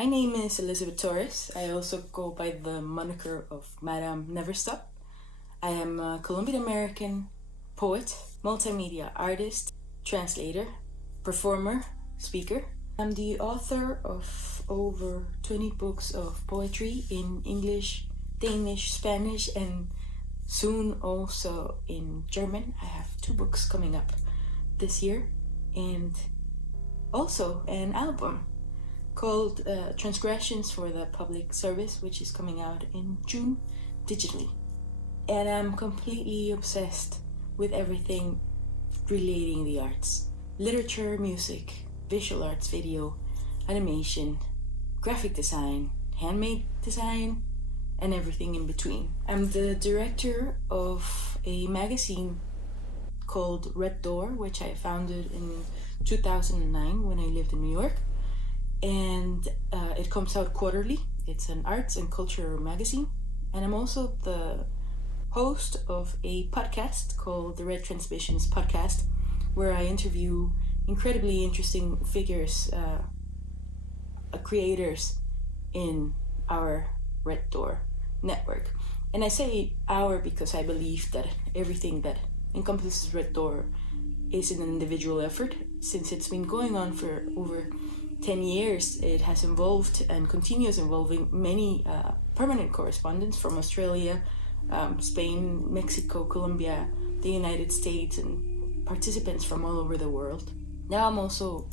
My name is Elizabeth Torres. I also go by the moniker of Madame Never Stop. I am a Colombian American poet, multimedia artist, translator, performer, speaker. I'm the author of over 20 books of poetry in English, Danish, Spanish, and soon also in German. I have 2 books coming up this year, and also an album called Transgressions for the Public Service, which is coming out in June digitally. And I'm completely obsessed with everything relating the arts. Literature, music, visual arts, video, animation, graphic design, handmade design, and everything in between. I'm the director of a magazine called Red Door, which I founded in 2009 when I lived in New York. And it comes out quarterly. It's an arts and culture magazine. And I'm also the host of a podcast called the Red Transmissions Podcast, where I interview incredibly interesting figures, creators in our Red Door network. And I say our because I believe that everything that encompasses Red Door is an individual effort. Since it's been going on for over 10 years, it has involved and continues involving many permanent correspondents from Australia, Spain, Mexico, Colombia, the United States, and participants from all over the world. Now I'm also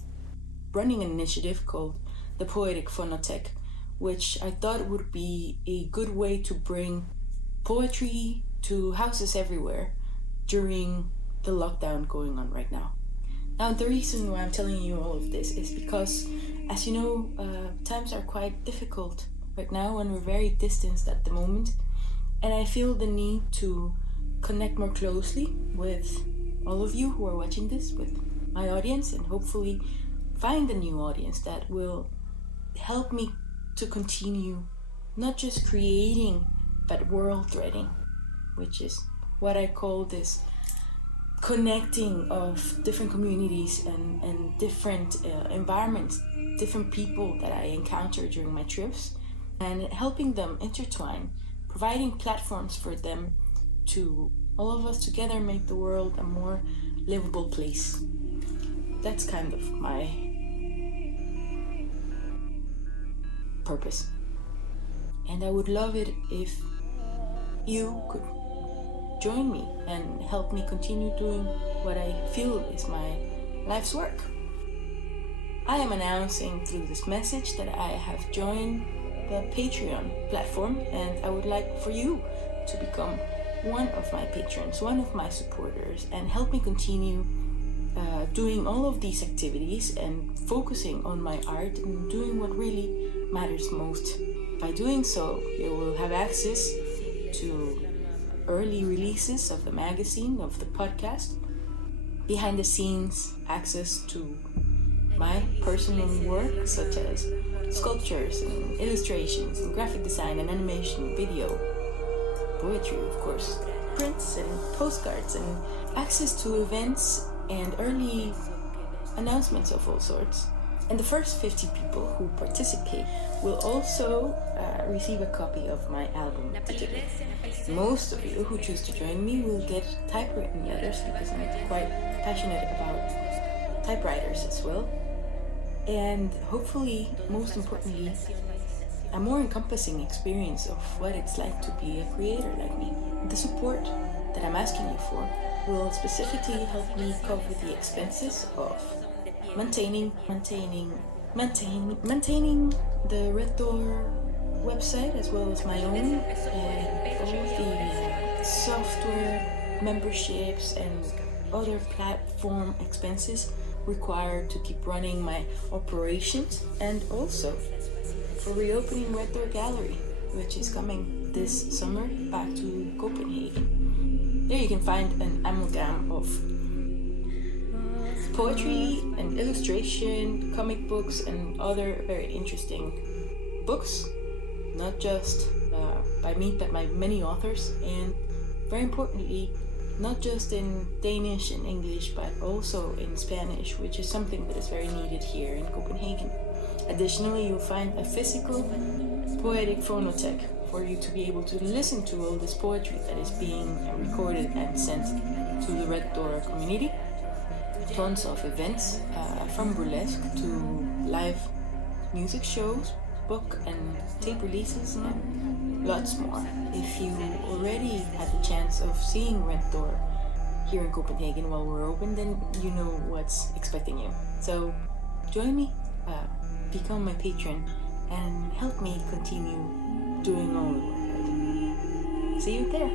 running an initiative called the Poetic Phonotheque, which I thought would be a good way to bring poetry to houses everywhere during the lockdown going on right now. Now, the reason why I'm telling you all of this is because, as you know, times are quite difficult right now and we're very distanced at the moment. And I feel the need to connect more closely with all of you who are watching this, with my audience, and hopefully find a new audience that will help me to continue not just creating, but world-threading, which is what I call this connecting of different communities and different environments, different people that I encounter during my trips, and helping them intertwine, providing platforms for them to all of us together make the world a more livable place. That's kind of my purpose. And I would love it if you could join me and help me continue doing what I feel is my life's work. I am announcing through this message that I have joined the Patreon platform, and I would like for you to become one of my patrons, one of my supporters, and help me continue doing all of these activities and focusing on my art and doing what really matters most. By doing so, you will have access to early releases of the magazine, of the podcast, behind the scenes access to my personal work, such as sculptures and illustrations and graphic design and animation, video, poetry, of course, prints and postcards, and access to events and early announcements of all sorts. And the first 50 people who participate will also receive a copy of my album digitally. Most of you who choose to join me will get typewritten letters because I'm quite passionate about typewriters as well. And hopefully, most importantly, a more encompassing experience of what it's like to be a creator like me. The support that I'm asking you for will specifically help me cover the expenses of maintaining the Red Door website, as well as my own, and all of the software memberships and other platform expenses required to keep running my operations, and also for reopening Red Door Gallery, which is coming this summer back to Copenhagen. There you can find an amalgam of poetry and illustration, comic books, and other very interesting books, not just by me, but by many authors, and very importantly, not just in Danish and English, but also in Spanish, which is something that is very needed here in Copenhagen. Additionally, you'll find a physical poetic phonotheque for you to be able to listen to all this poetry that is being recorded and sent to the Red Door community. Tons of events, from burlesque to live music shows, book and tape releases, and lots more. If you already had the chance of seeing Red Door here in Copenhagen while we're open, then you know what's expecting you. So join me, become my patron, and help me continue doing all the work I do. See you there!